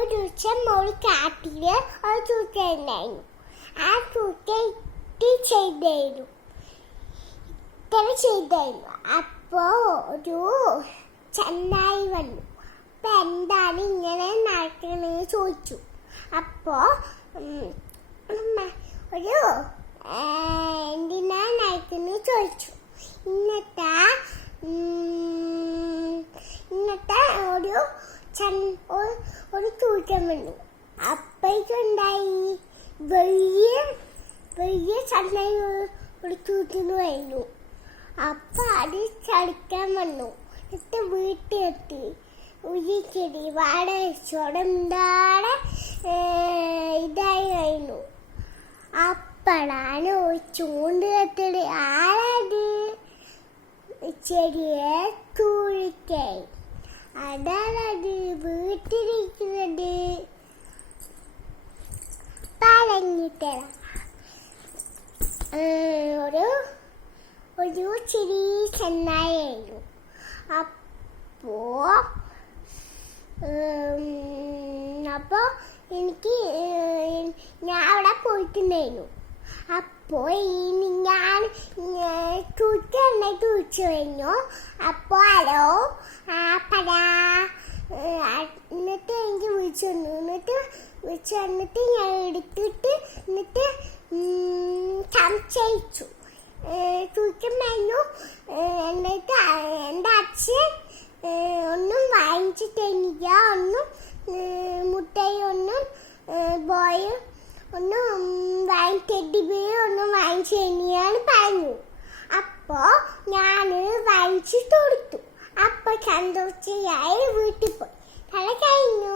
ഒരു ദിവസം ഒരു കാട്ടില് ഒരു ചൂട്ട ഉണ്ടായിരുന്നു. ആ ചൂട്ട ചെയ്തായിരുന്നു അപ്പോ ഒരു ചെന്നായി വന്നു. അപ്പൊ എന്താണ് ഇങ്ങനെ നടക്കണെന്ന് ചോദിച്ചു. അപ്പോ ഒരു എന്തിനാ നടക്കുന്നത് ചോദിച്ചു. ഇന്നത്തെ ഒരു ചൂട്ടം വന്നു. അപ്പോഴേക്കുണ്ടായി വലിയ ചെന്നായി ഒരു ചൂട്ടിന് വരുന്നു. അപ്പൊ അത് ചടിക്കാൻ വന്നു. എന്നിട്ട് വീട്ടിലെത്തി ഉരിച്ചെടി വാട ചുടന്താടെ ഇതായി കഴിഞ്ഞു. അപ്പോഴാണ് ചൂണ്ട് കെട്ടത്. ആരത്? ചെടിയെ തൂഴിക്കായി. അതാണത് വീട്ടിലിരിക്കുന്നത്. പറഞ്ഞിട്ടല്ല ഒരു ചെറിയ ചെന്നായിരുന്നു. അപ്പോ എനിക്ക് ഞാൻ അവിടെ പോയിട്ടുണ്ടായിരുന്നു. അപ്പോൾ ഞാൻ തൂച്ചു കഴിഞ്ഞു. അപ്പോൾ ഹലോ പരാ എന്നിട്ട് എനിക്ക് വിളിച്ചു വന്നു. എന്നിട്ട് ഞാൻ എടുത്തിട്ട് എന്നിട്ട് സംശയിച്ചു. തൂക്കുമായിരുന്നു. എന്നിട്ട് എൻ്റെ അച്ഛൻ ഒന്നും വാങ്ങിച്ചിട്ടില്ല. ഒന്നും മുട്ടയൊന്നും ബോയ് ഒന്നും ടെഡിബിയറൊന്നും വാങ്ങിച്ചു തന്നെയാണ് പറഞ്ഞു. അപ്പോൾ ഞാൻ വാങ്ങിച്ചിട്ട് കൊടുത്തു. അപ്പോൾ സന്തോഷയായി വീട്ടിൽ പോയി. തല കഴിഞ്ഞു.